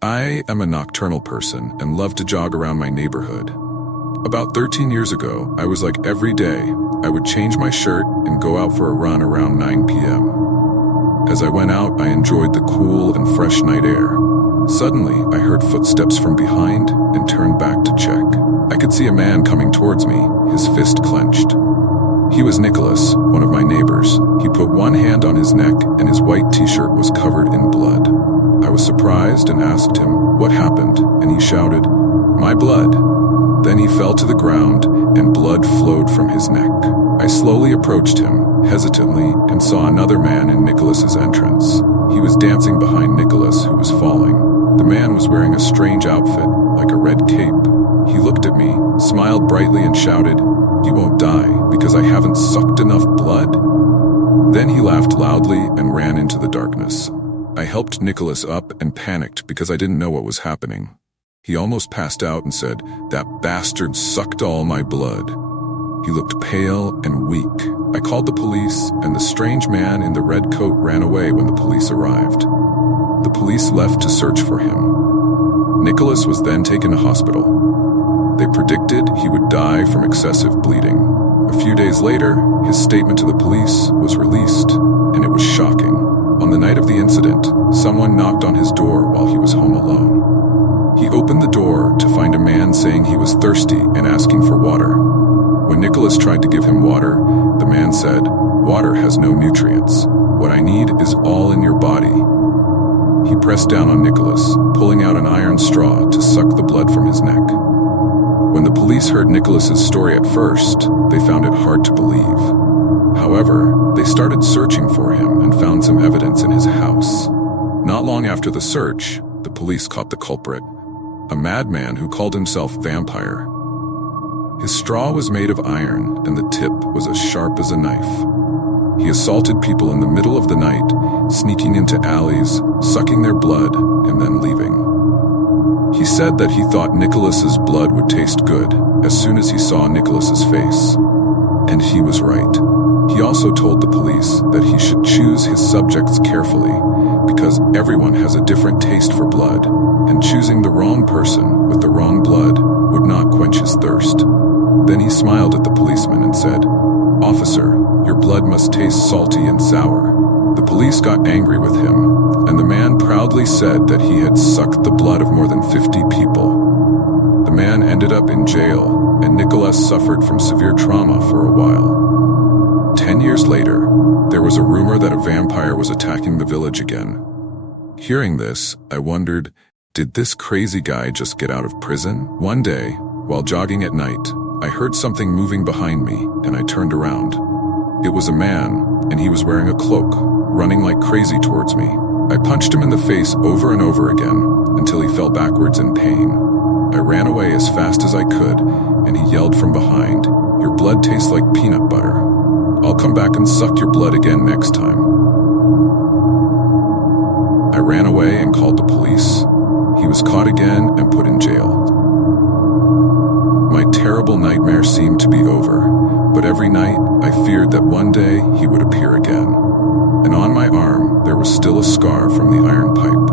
I am a nocturnal person and love to jog around my neighborhood. About 13 years ago, I was like every day, I would change my shirt and go out for a run around 9 p.m. As I went out, I enjoyed the cool and fresh night air. Suddenly, I heard footsteps from behind and turned back to check. I could see a man coming towards me, his fist clenched. He was Nicolas, one of my neighbors. He put one hand on his neck and his white t-shirt was covered in blood. I was surprised and asked him what happened, and he shouted, "My blood." Then he fell to the ground and blood flowed from his neck. I slowly approached him, hesitantly, and saw another man in Nicolas's entrance. He was dancing behind Nicolas, who was falling. The man was wearing a strange outfit, like a red cape. He looked at me, smiled brightly and shouted, "You won't die because I haven't sucked enough blood?" Then he laughed loudly and ran into the darkness. I helped Nicolas up and panicked because I didn't know what was happening. He almost passed out and said, "That bastard sucked all my blood." He looked pale and weak. I called the police, and the strange man in the red coat ran away when the police arrived. The police left to search for him. Nicolas was then taken to hospital. They predicted he would die from excessive bleeding. A few days later, his statement to the police was released, and it was shocking. On the night of the incident, someone knocked on his door while he was home alone. He opened the door to find a man saying he was thirsty and asking for water. When Nicolas tried to give him water, the man said, "Water has no nutrients. What I need is all in your body." He pressed down on Nicolas, pulling out an iron straw to suck the blood from his neck. When the police heard Nicolas's story at first, they found it hard to believe. However, they started searching for him and found some evidence in his house. Not long after the search, the police caught the culprit, a madman who called himself Vampire. His straw was made of iron and the tip was as sharp as a knife. He assaulted people in the middle of the night, sneaking into alleys, sucking their blood, and then leaving. He said that he thought Nicolas's blood would taste good as soon as he saw Nicolas's face. And he was right. He also told the police that he should choose his subjects carefully because everyone has a different taste for blood, and choosing the wrong person with the wrong blood would not quench his thirst. Then he smiled at the policeman and said, "Officer, your blood must taste salty and sour." The police got angry with him, and the man proudly said that he had sucked the blood of more than 50 people. The man ended up in jail, and Nicolas suffered from severe trauma for a while. 10 years later, there was a rumor that a vampire was attacking the village again. Hearing this, I wondered, did this crazy guy just get out of prison? One day, while jogging at night, I heard something moving behind me, and I turned around. It was a man, and he was wearing a cloak, running like crazy towards me. I punched him in the face over and over again, until he fell backwards in pain. I ran away as fast as I could, and he yelled from behind, "Your blood tastes like peanut butter. I'll come back and suck your blood again next time." I ran away and called the police. He was caught again and put in jail. My terrible nightmare seemed to be over, but every night I feared that one day he would appear again. And on my arm there was still a scar from the iron pipe.